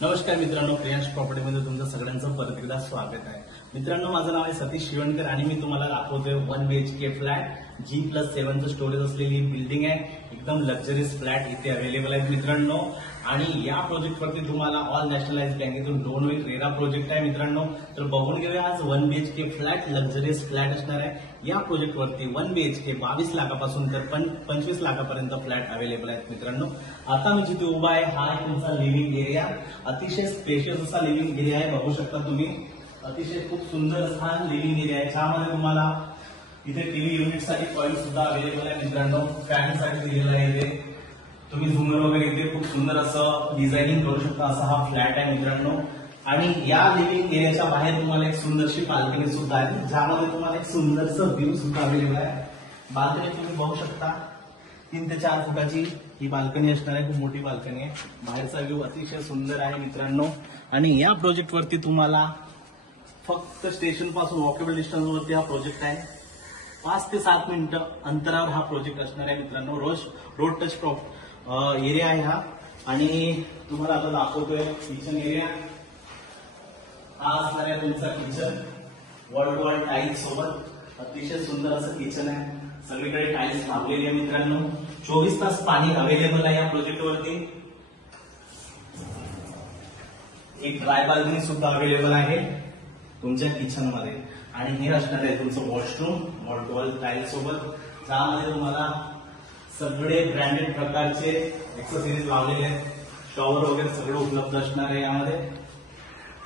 नमस्कार मित्रांनो, प्रियांश प्रॉपर्टीमध्ये तुमचं सगळ्यांचं परत एकदा स्वागत आहे। मित्रांनो, माझं नाव आहे सतीश शिवणकर आणि मी तुम्हाला दाखवतोय 1 BHK फ्लॅट G+7चं स्टोरेज असलेली बिल्डिंग आहे। एकदम लक्झरीज फ्लॅट इथे अवेलेबल आहेत मित्रांनो। आणि या प्रोजेक्टवरती तुम्हाला ऑल नॅशनलाइज बँकेतून लोन होईल। रेरा प्रोजेक्ट आहे मित्रांनो। तर बघून घेऊया आज 1 BHK फ्लॅट लक्झरीज फ्लॅट असणार आहे। या प्रोजेक्टवरती 1 BHK 22 लाखापासून तर 25 लाखापर्यंत फ्लॅट अवेलेबल आहेत मित्रांनो। आता मी जिथे उभा आहे हा आहे तुमचा लिव्हिंग एरिया। अतिशय स्पेशियस असा लिव्हिंग एरिया आहे, बघू शकता तुम्ही। अतिशय खूप सुंदर असा लिव्हिंग एरिया आहे, ज्यामध्ये तुम्हाला इथे टीव्ही युनिट साठी पॉईंट सुद्धा अवेलेबल आहे मित्रांनो। फॅन साठी दिलेला आहे इथे तुम्ही झुमर वगैरे इथे खूप सुंदर असं डिझायनिंग करू शकता, असा हा फ्लॅट आहे मित्रांनो। आणि या लिव्हिंग एरियाच्या बाहेर तुम्हाला एक सुंदरशी बाल्कनी सुद्धा आहे, ज्यामध्ये तुम्हाला एक सुंदरसं व्ह्यू सुद्धा अवेलेबल आहे। बाल्कनी तुम्ही बघू शकता, 3 ते 4 फुटाची ही बाल्कनी असणार आहे, खूप मोठी बाल्कनी आहे। बाहेरचा व्ह्यू अतिशय सुंदर आहे मित्रांनो। आणि या प्रोजेक्ट वरती तुम्हाला फक्त स्टेशन पासून वॉकेबल डिस्टन्स वरती हा प्रोजेक्ट आहे। 5 ते 7 मिनिटं अंतरावर हा प्रोजेक्ट असणार आहे मित्रांनो। रोड टच एरिया आहे हा। आणि तुम्हाला आता दाखवतोय किचन एरिया। हा असणार आहे तुमचा kitchen, wall to wall tiles सोबत अतिशय सुंदर असं किचन आहे। सगळीकडे टाईल्स लावलेली आहे मित्रांनो। 24 तास पाणी अवेलेबल आहे या प्रोजेक्ट वरती। एक ड्राय बाल्कनी सुद्धा अवेलेबल आहे तुमच्या किचन मध्ये। आणि हे असणार आहे तुमचं washroom, wall to wall tiles सोबत, ज्यामध्ये तुम्हाला सगळे ब्रँडेड प्रकारचे एक्सेसरीज लावलेले आहेत। शॉवर वगैरे सगळं उपलब्ध असणार आहे यामध्ये।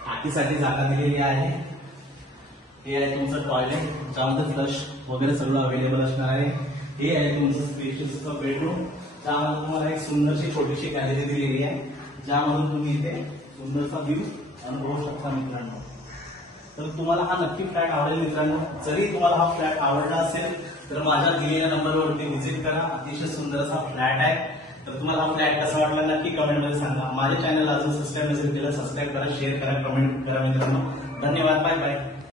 टाकीसाठी जागा दिलेली आहे। हे आहे तुमचं टॉयलेट, ज्यामध्ये फ्लश वगैरे सगळं अवेलेबल असणार आहे। हे आहे तुमचं स्पेशियस बेडरूम, ज्यामध्ये तुम्हाला एक सुंदरशी छोटीशी गॅलरी दिलेली आहे, ज्यामधून तुम्ही इथे सुंदरचा व्ह्यू अनुभवू शकता मित्रांनो। तर तुम्हाला हा नक्की फ्लॅट आवडेल मित्रांनो। जरी तुम्हाला हा फ्लॅट आवडला असेल तर माझ्या दिलेल्या नंबरवरती व्हिजिट करा। अतिशय सुंदर असा फ्लॅट आहे। तर तुम्हाला हा फ्लॅट कसा वाटला नक्की कमेंटमध्ये सांगा। माझ्या चॅनलला अजून सबस्क्राईब नसेल केलं, सबस्क्राईब करा, शेअर करा, कमेंट करा मित्रांनो। धन्यवाद, बाय बाय।